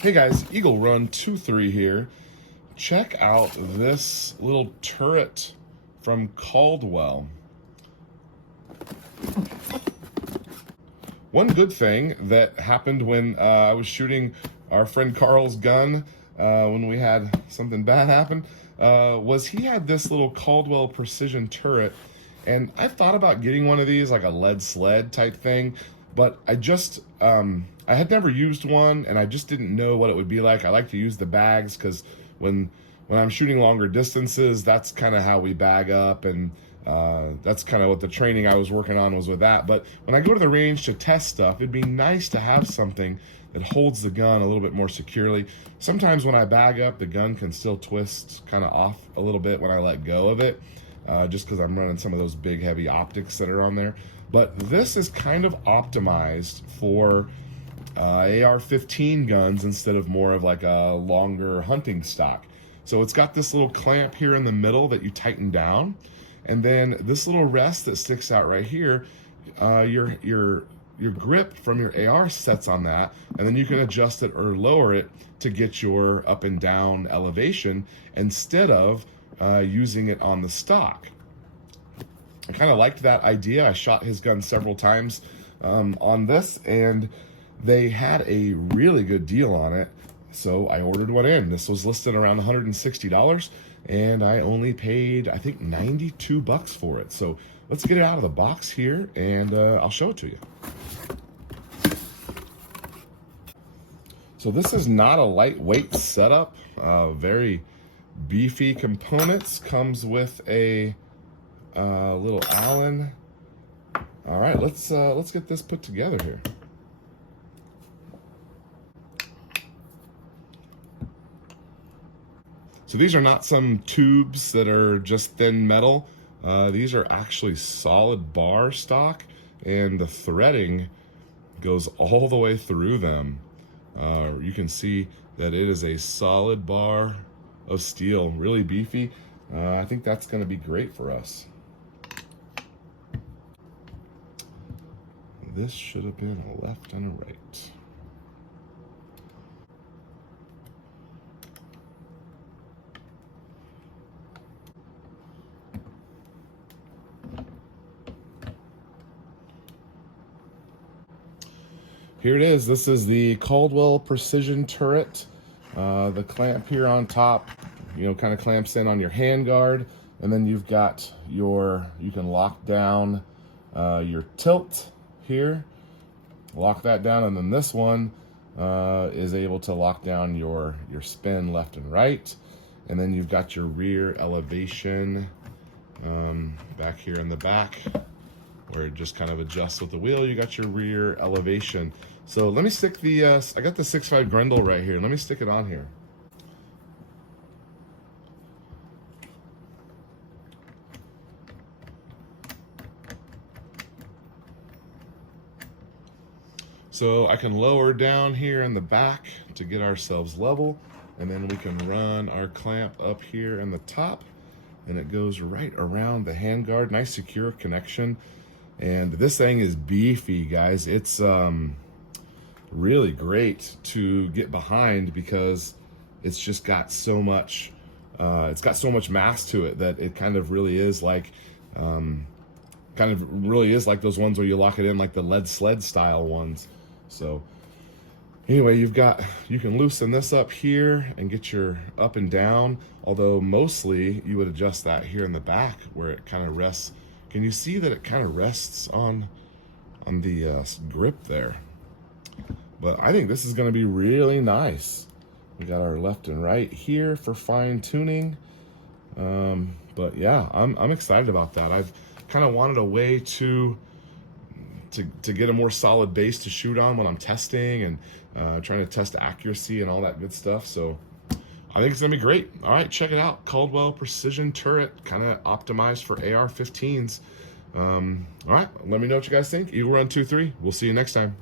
Hey guys, Eagle Run 23 here. Check out this little turret from Caldwell. One good thing that happened when I was shooting our friend Carl's gun when we had something bad happen was he had this little Caldwell precision turret, and I thought about getting one of these, like a lead sled type thing, but I had never used one, and I just didn't know what it would be like. I like to use the bags because when I'm shooting longer distances, that's kind of how we bag up, and that's kind of what the training I was working on was with that. But when I go to the range to test stuff, it'd be nice to have something that holds the gun a little bit more securely. Sometimes when I bag up, the gun can still twist kind of off a little bit when I let go of it, just because I'm running some of those big heavy optics that are on there. But this is kind of optimized for AR-15 guns instead of more of like a longer hunting stock. So it's got this little clamp here in the middle that you tighten down, and then this little rest that sticks out right here, your grip from your AR sets on that, and then you can adjust it or lower it to get your up and down elevation instead of using it on the stock. I kind of liked that idea. I shot his gun several times on this, and they had a really good deal on it, so I ordered one in. This was listed around $160, and I only paid, I think, 92 bucks for it. So let's get it out of the box here, and I'll show it to you. So this is not a lightweight setup. Very beefy components. Comes with a little Allen. All right, let's get this put together here. So these are not some tubes that are just thin metal. These are actually solid bar stock, and the threading goes all the way through them. You can see that it is a solid bar of steel, really beefy. I think that's going to be great for us. This should have been a left and a right. Here it is. This is the Caldwell Precision Turret. The clamp here on top, kind of clamps in on your handguard, and then you've got you can lock down your tilt here, lock that down, and then this one is able to lock down your spin left and right, and then you've got your rear elevation back here in the back, where it just kind of adjusts with the wheel. You got your rear elevation. So let me stick the, I got the 6.5 Grendel right here. Let me stick it on here. So I can lower down here in the back to get ourselves level, and then we can run our clamp up here in the top, and it goes right around the handguard. Nice secure connection. And this thing is beefy, guys. It's really great to get behind because it's just got so much mass to it that it kind of really is like those ones where you lock it in like the lead sled style ones. So anyway, you can loosen this up here and get your up and down, although mostly you would adjust that here in the back where it kind of rests. Can you see that it kind of rests on the grip there? But I think this is going to be really nice. We got our left and right here for fine tuning. But yeah, I'm excited about that. I've kind of wanted a way to get a more solid base to shoot on when I'm testing and trying to test accuracy and all that good stuff. So I think it's gonna be great. All right, check it out. Caldwell Precision Turret, kind of optimized for AR-15s. All right, let me know what you guys think. Eagle Run 23. We'll see you next time.